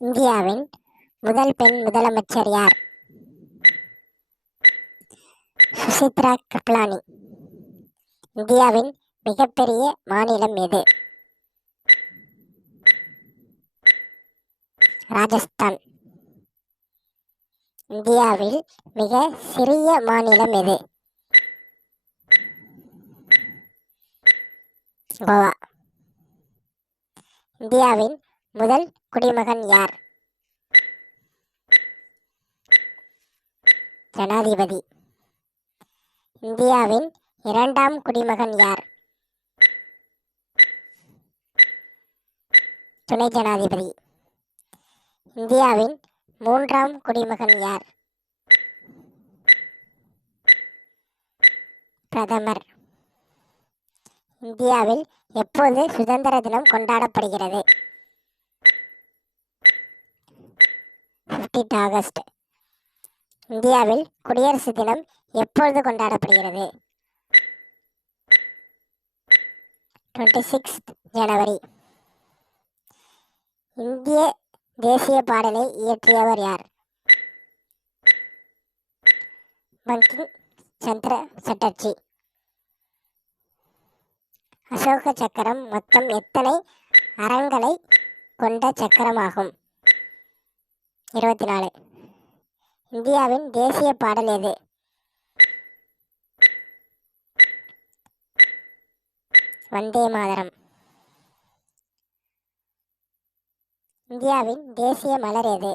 இந்தியாவின் முதல் பெண் முதலமைச்சர் யார்? சுசித்ரா கிருப்லானி. இந்தியாவின் மிகப்பெரிய மாநிலம் எது? ராஜஸ்தான். இந்தியாவில் மிக சிறிய மாநிலம் எது? கோவா. இந்தியாவின் முதல் குடிமகன் யார்? ஜனாதிபதி. இந்தியாவின் இரண்டாம் குடிமகன் யார்? துணை ஜனாதிபதி. இந்தியாவின் மூன்றாம் குடிமகன் யார்? பிரதமர். இந்தியாவில் எப்போது சுதந்திர தினம் கொண்டாடப்படுகிறது? 15 ஆகஸ்ட். இந்தியாவில் குடியரசு தினம் எப்பொழுது கொண்டாடப்படுகிறது? 26 ஜனவரி. இந்திய தேசிய பாடலை இயற்றியவர் யார்? பங்கிம் சந்திர சட்டர்ஜி. அசோக சக்கரம் மொத்தம் எத்தனை அரங்களை கொண்ட சக்கரமாகும்? 24. இந்தியாவின் தேசிய பாடல் எது? வந்தே மாதரம். இந்தியாவின் தேசிய மலர் எது?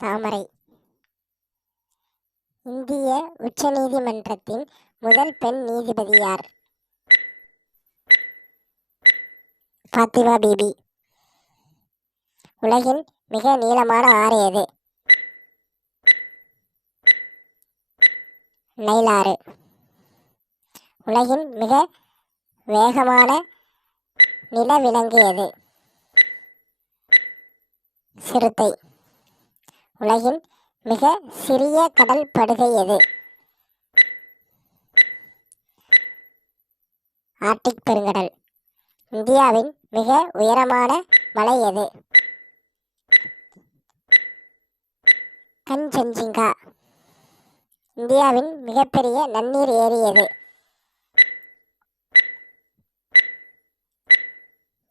தாமரை. இந்திய உச்ச நீதிமன்றத்தின் முதல் பெண் நீதிபதி யார்? ஃபாத்திமா பீபி. உலகின் மிக நீளமான ஆறு எது? நைல் ஆறு. உலகின் மிக வேகமான நிலவிலங்கு எது? சிறுத்தை. உலகின் மிக சிறிய கடல் படுகை எது? ஆர்டிக் பெருங்கடல். இந்தியாவின் மிக உயரமான மலை எது? கஞ்சன்ஜிங்கா. இந்தியாவின் மிகப்பெரிய நன்னீர் ஏரி எது?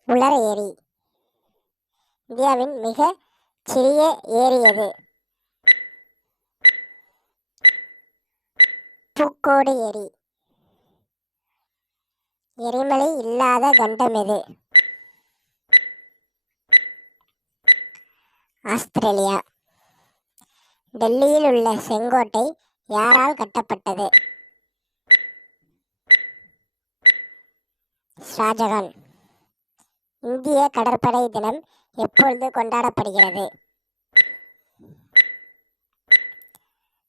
உலர் ஏரி. இந்தியாவின் மிக சிறிய ஏரி எது? பூக்கோடு ஏரி. எரிமலை இல்லாத கண்டம் எது? ஆஸ்திரேலியா. டெல்லியில் உள்ள செங்கோட்டை யாரால் கட்டப்பட்டது? ஷாஜகான். இந்திய கடற்படை தினம் எப்பொழுது கொண்டாடப்படுகிறது?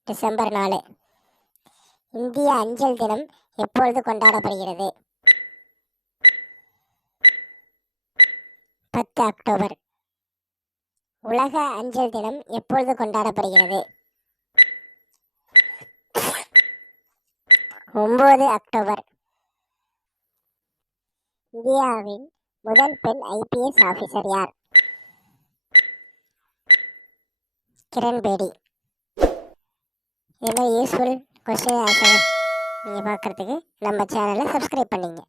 டிசம்பர் 4. இந்திய அஞ்சல் தினம் எப்பொழுது கொண்டாடப்படுகிறது? 10 அக்டோபர். உலக அஞ்சல் தினம் எப்பொழுது கொண்டாடப்படுகிறது? 9 அக்டோபர். இந்தியாவின் முதல் பெண் IPS ஆஃபீஸர் யார்? கிரண் பேடி. இது மாதிரி யூஸ்ஃபுல் கொஸ்டின் ஆன்சர் நீங்கள் பார்க்குறதுக்கு நம்ம சேனலை சப்ஸ்கிரைப் பண்ணிங்க.